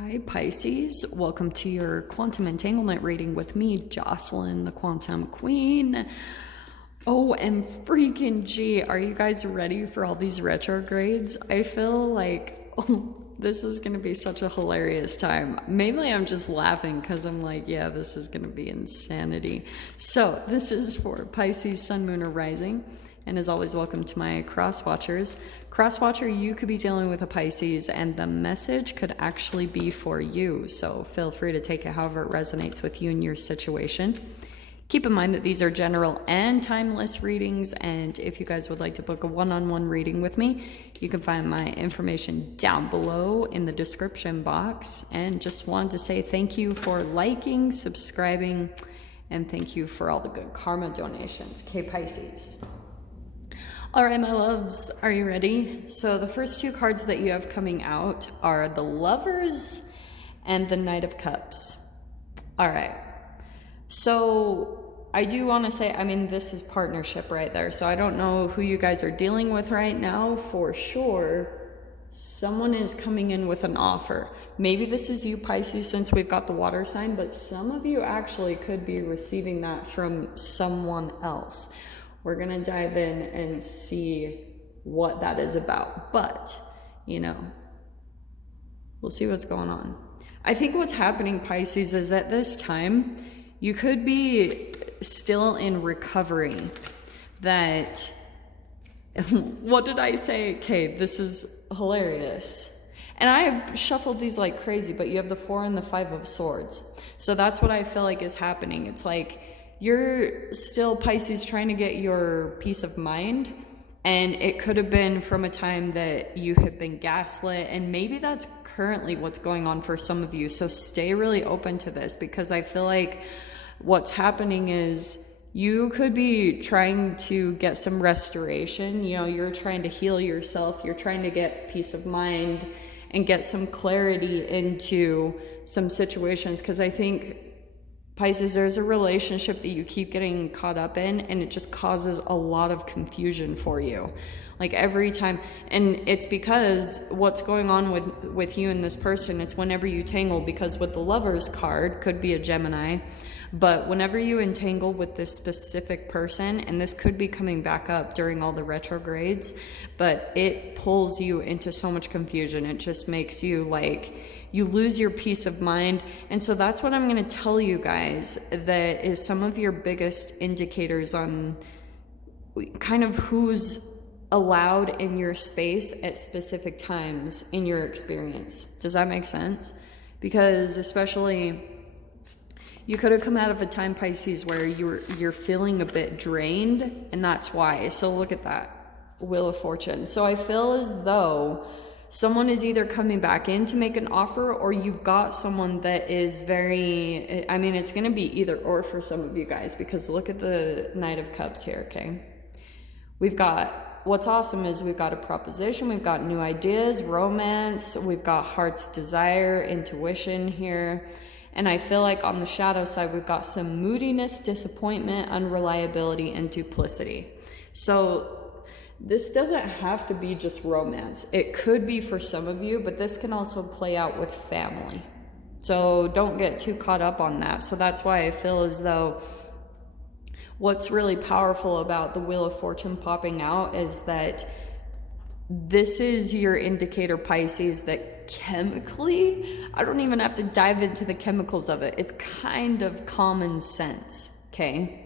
Hi Pisces, welcome to your quantum entanglement reading with me, Jocelyn, the quantum queen. Oh, and freaking G, are you guys ready for all these retrogrades? I feel like this is going to be such a hilarious time. Mainly I'm just laughing because I'm like, yeah, this is going to be insanity. So this is for Pisces, Sun, Moon, or Rising. And as always, welcome to my cross watchers. Cross watcher, you could be dealing with a Pisces and the message could actually be for you. So feel free to take it however it resonates with you and your situation. Keep in mind that these are general and timeless readings. And if you guys would like to book a one-on-one reading with me, you can find my information down below in the description box. And just wanted to say thank you for liking, subscribing, and thank you for all the good karma donations. Okay, Pisces. All right, my loves, are you ready? So the first two cards that you have coming out are the Lovers and the Knight of Cups. All right. So I do want to say, I mean, this is partnership right there. So I don't know who you guys are dealing with right now. For sure, someone is coming in with an offer. Maybe this is you, Pisces, since we've got the water sign, but some of you actually could be receiving that from someone else. We're going to dive in and see what that is about. But, you know, we'll see what's going on. I think what's happening, Pisces, is at this time, you could be still in recovery. That, what did I say? Okay, this is hilarious. And I have shuffled these like crazy, but you have the 4 and the 5 of Swords. So that's what I feel like is happening. It's like, you're still, Pisces, trying to get your peace of mind, and it could have been from a time that you have been gaslit, and maybe that's currently what's going on for some of you. So stay really open to this, because I feel like what's happening is you could be trying to get some restoration. You know, you're trying to heal yourself, you're trying to get peace of mind and get some clarity into some situations, because I think, Pisces, there's a relationship that you keep getting caught up in, and it just causes a lot of confusion for you. Like every time, and it's because what's going on with you and this person, it's whenever you tangle, because with the Lovers card, could be a Gemini, but whenever you entangle with this specific person, and this could be coming back up during all the retrogrades, but it pulls you into so much confusion. It just makes you like, you lose your peace of mind. And so that's what I'm going to tell you guys, that is some of your biggest indicators on kind of who's allowed in your space at specific times in your experience. Does that make sense? Because especially, you could have come out of a time, Pisces, where you're feeling a bit drained, and that's why. So look at that, Wheel of Fortune. So I feel as though someone is either coming back in to make an offer, or you've got someone that is very, I mean, it's going to be either or for some of you guys, because look at the Knight of Cups here, okay? We've got, what's awesome is we've got a proposition, we've got new ideas, romance, we've got heart's desire, intuition here. And I feel like on the shadow side, we've got some moodiness, disappointment, unreliability, and duplicity. So this doesn't have to be just romance. It could be for some of you, but this can also play out with family. So don't get too caught up on that. So that's why I feel as though what's really powerful about the Wheel of Fortune popping out is that this is your indicator, Pisces, that chemically, I don't even have to dive into the chemicals of it. It's kind of common sense, okay?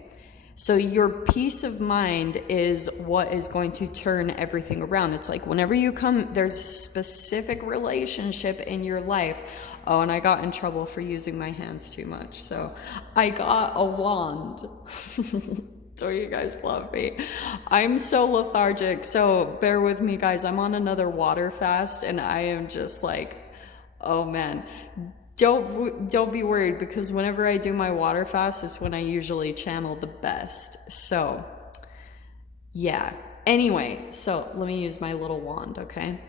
So your peace of mind is what is going to turn everything around. It's like whenever you come, there's a specific relationship in your life. Oh, and I got in trouble for using my hands too much. So I got a wand. Don't you guys love me? I'm so lethargic. So bear with me, guys. I'm on another water fast, and I am just like, oh man. Don't be worried, because whenever I do my water fast is when I usually channel the best. So yeah. Anyway, so let me use my little wand, okay?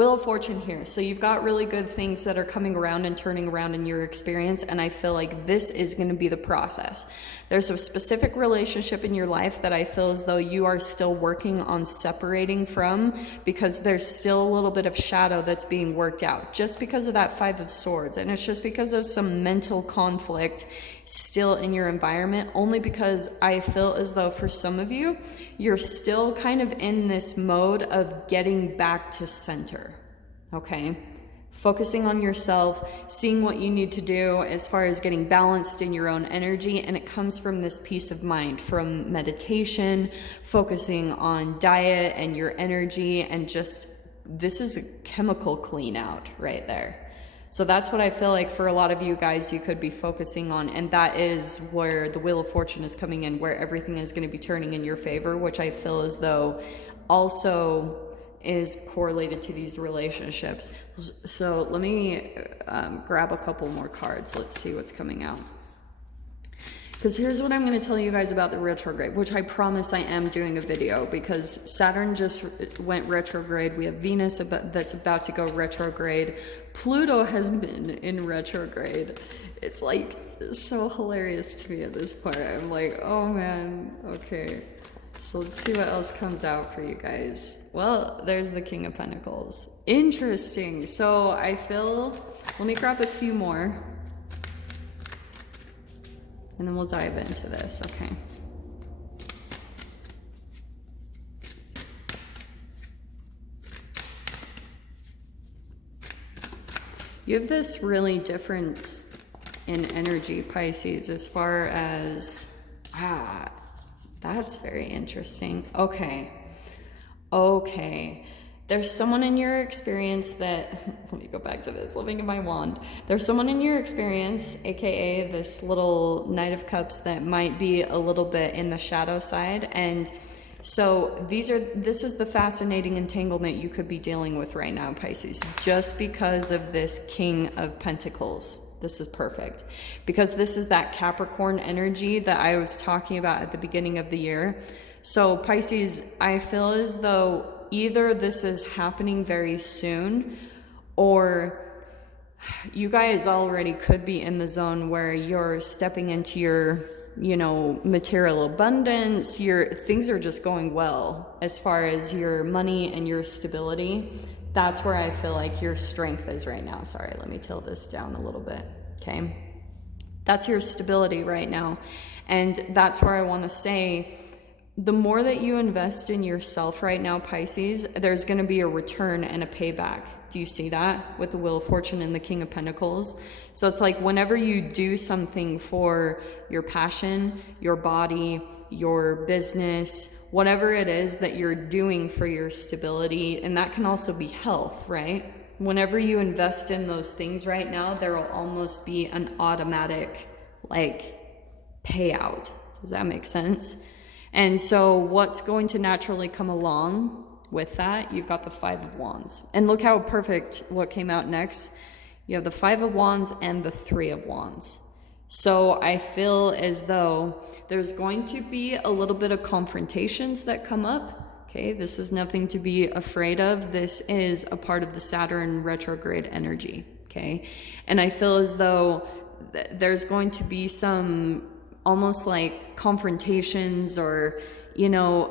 Wheel of Fortune here. So you've got really good things that are coming around and turning around in your experience. And I feel like this is going to be the process. There's a specific relationship in your life that I feel as though you are still working on separating from, because there's still a little bit of shadow that's being worked out just because of that Five of Swords. And it's just because of some mental conflict still in your environment, only because I feel as though for some of you, you're still kind of in this mode of getting back to center, okay? Focusing on yourself, seeing what you need to do as far as getting balanced in your own energy. And it comes from this peace of mind, from meditation, focusing on diet and your energy, and just, this is a chemical clean out right there. So that's what I feel like for a lot of you guys you could be focusing on, and that is where the Wheel of Fortune is coming in, where everything is going to be turning in your favor, which I feel as though also is correlated to these relationships. So let me grab a couple more cards. Let's see what's coming out. Because here's what I'm going to tell you guys about the retrograde, which I promise I am doing a video, because Saturn just went retrograde. We have Venus that's about to go retrograde. Pluto has been in retrograde. It's like so hilarious to me at this point. I'm like, oh man, okay. So let's see what else comes out for you guys. Well, there's the King of Pentacles. Interesting. So I feel, let me grab a few more, and then we'll dive into this, okay? You have this really difference in energy, Pisces, as far as, that's very interesting. Okay. There's someone in your experience that, let me go back to this, living in my wand. There's someone in your experience, aka this little Knight of Cups, that might be a little bit in the shadow side. And so this is the fascinating entanglement you could be dealing with right now, Pisces, just because of this King of Pentacles. This is perfect, because this is that Capricorn energy that I was talking about at the beginning of the year. So Pisces, I feel as though either this is happening very soon, or you guys already could be in the zone where you're stepping into your, material abundance. Things are just going well as far as your money and your stability. That's where I feel like your strength is right now. Sorry, let me tilt this down a little bit, okay? That's your stability right now. And that's where I want to say, the more that you invest in yourself right now, Pisces, there's going to be a return and a payback. Do you see that with the Wheel of Fortune and the King of Pentacles? So it's like whenever you do something for your passion, your body, your business, whatever it is that you're doing for your stability, and that can also be health, right? Whenever you invest in those things right now, there will almost be an automatic payout. Does that make sense? And so what's going to naturally come along with that, you've got the Five of Wands. And look how perfect what came out next. You have the Five of Wands and the Three of Wands. So I feel as though there's going to be a little bit of confrontations that come up. Okay, this is nothing to be afraid of. This is a part of the Saturn retrograde energy. Okay, and I feel as though there's going to be some almost like confrontations or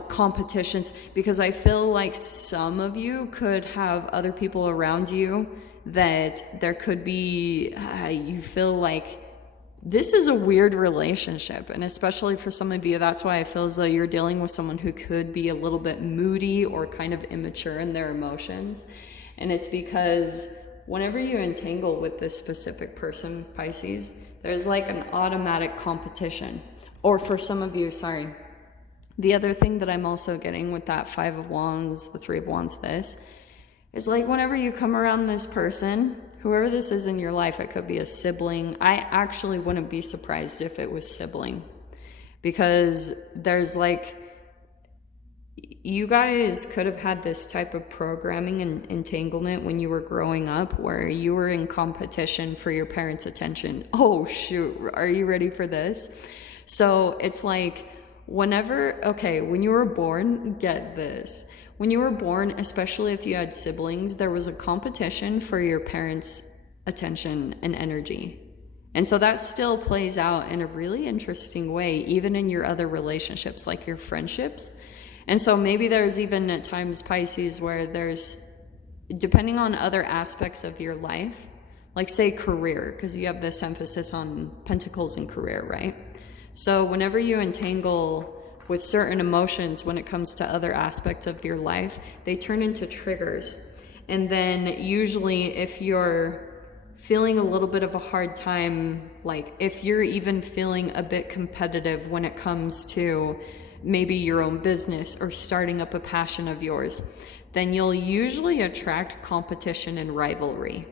competitions, because I feel like some of you could have other people around you that there could be you feel like this is a weird relationship. And especially for some of you, that's why I feel as though you're dealing with someone who could be a little bit moody or kind of immature in their emotions. And it's because whenever you entangle with this specific person, Pisces, there's like an automatic competition. Or for some of you, the other thing that I'm also getting with that Five of Wands, the Three of Wands, this is like whenever you come around this person, whoever this is in your life, it could be a sibling. I actually wouldn't be surprised if it was sibling, because there's you guys could have had this type of programming and entanglement when you were growing up, where you were in competition for your parents' attention. Oh shoot, are you ready for this? So it's like when you were born, get this, when you were born, especially if you had siblings, there was a competition for your parents' attention and energy. And so that still plays out in a really interesting way, even in your other relationships, like your friendships. And so maybe there's even at times, Pisces, where there's, depending on other aspects of your life, like say career, because you have this emphasis on pentacles and career, right? So whenever you entangle with certain emotions when it comes to other aspects of your life, they turn into triggers. And then usually if you're feeling a little bit of a hard time, like if you're even feeling a bit competitive when it comes to maybe your own business or starting up a passion of yours, then you'll usually attract competition and rivalry,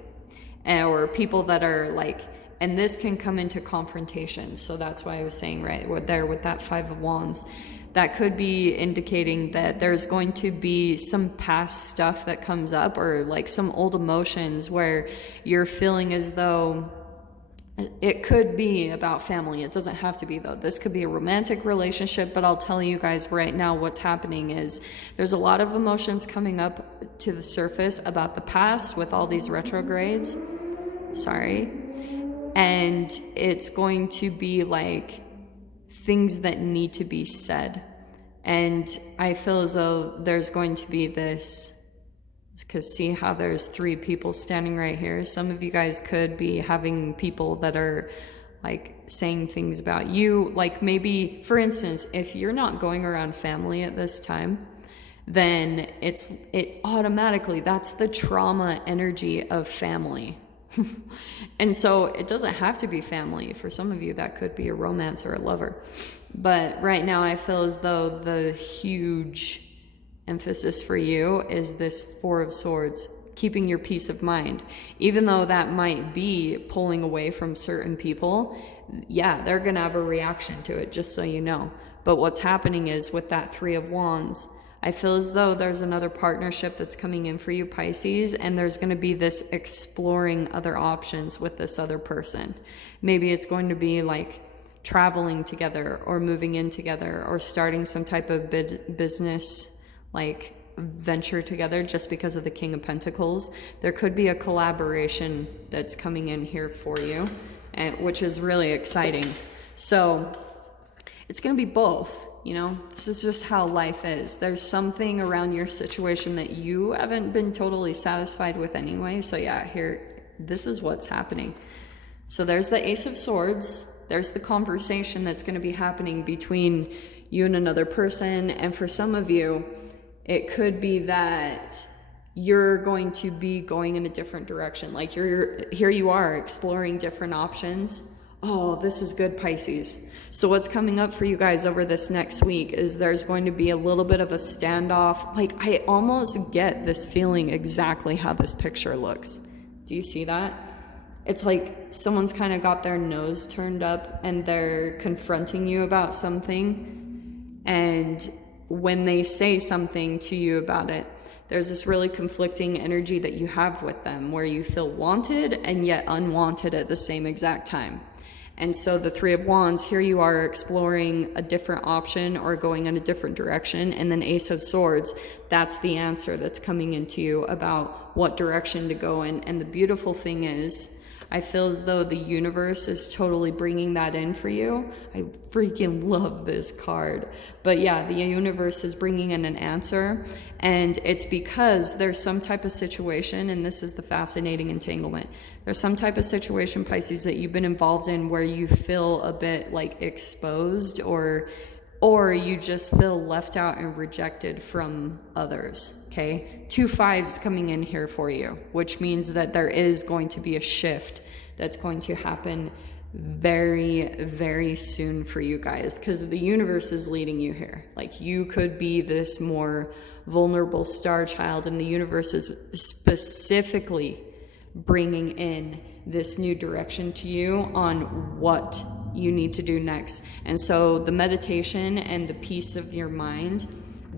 or people that are like, and this can come into confrontation. So that's why I was saying right there with that Five of Wands, that could be indicating that there's going to be some past stuff that comes up, or like some old emotions where you're feeling as though it could be about family. It doesn't have to be though. This could be a romantic relationship, but I'll tell you guys right now what's happening is there's a lot of emotions coming up to the surface about the past with all these retrogrades. Sorry. And it's going to be like things that need to be said. And I feel as though there's going to be this, because see how there's 3 people standing right here. Some of you guys could be having people that are like saying things about you. Like maybe, for instance, if you're not going around family at this time, then it automatically, that's the trauma energy of family. And so it doesn't have to be family. For some of you, that could be a romance or a lover. But right now I feel as though the huge emphasis for you is this Four of Swords, keeping your peace of mind. Even though that might be pulling away from certain people, yeah, they're going to have a reaction to it, just so you know. But what's happening is with that Three of Wands, I feel as though there's another partnership that's coming in for you, Pisces, and there's going to be this exploring other options with this other person. Maybe it's going to be like traveling together, or moving in together, or starting some type of business, like venture together, just because of the King of Pentacles. There could be a collaboration that's coming in here for you, and which is really exciting. So it's going to be both. You know, this is just how life is. There's something around your situation that you haven't been totally satisfied with anyway. So yeah, here, this is what's happening. So there's the Ace of Swords. There's the conversation that's going to be happening between you and another person. And for some of you, it could be that you're going to be going in a different direction. Like here you are exploring different options. Oh, this is good, Pisces. So what's coming up for you guys over this next week is there's going to be a little bit of a standoff. Like I almost get this feeling exactly how this picture looks. Do you see that? It's like someone's kind of got their nose turned up and they're confronting you about something. And when they say something to you about it, there's this really conflicting energy that you have with them where you feel wanted and yet unwanted at the same exact time. And so the Three of Wands, here you are exploring a different option or going in a different direction. And then Ace of Swords, that's the answer that's coming into you about what direction to go in. And the beautiful thing is, I feel as though the universe is totally bringing that in for you. I freaking love this card. But yeah, the universe is bringing in an answer. And it's because there's some type of situation, and this is the fascinating entanglement. There's some type of situation, Pisces, that you've been involved in where you feel a bit like exposed, or you just feel left out and rejected from others, okay? 2 5s coming in here for you, which means that there is going to be a shift that's going to happen very, very soon for you guys, because the universe is leading you here. Like you could be this more vulnerable star child, and the universe is specifically bringing in this new direction to you on what you need to do next. And so the meditation and the peace of your mind,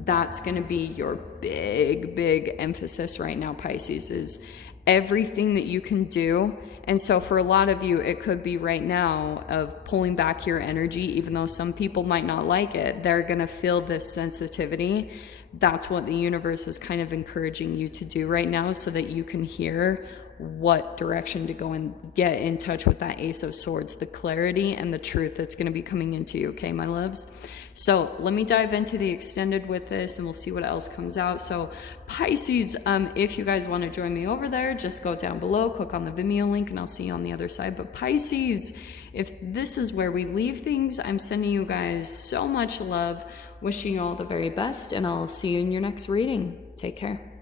that's going to be your big emphasis right now, Pisces, is everything that you can do. And so for a lot of you, it could be right now of pulling back your energy, even though some people might not like it. They're going to feel this sensitivity, That's what the universe is kind of encouraging you to do right now, so that you can hear what direction to go and get in touch with that Ace of Swords, the clarity and the truth that's going to be coming into you, okay, my loves? So let me dive into the extended with this, and we'll see what else comes out. So Pisces, if you guys want to join me over there, just go down below, click on the Vimeo link, and I'll see you on the other side. But Pisces, if this is where we leave things, I'm sending you guys so much love, wishing you all the very best, and I'll see you in your next reading. Take care.